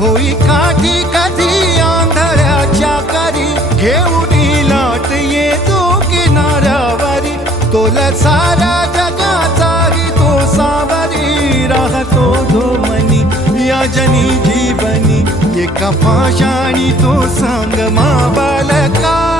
होई काठी कधी आंधळ्याच्या करी, घेऊन लाट येतो किनाऱ्यावरी, तोला सारा जगाचाही तो सावरी, राहतो धोमनी या जनी जीवनी, एका पाशाणी तो संगमा बालका.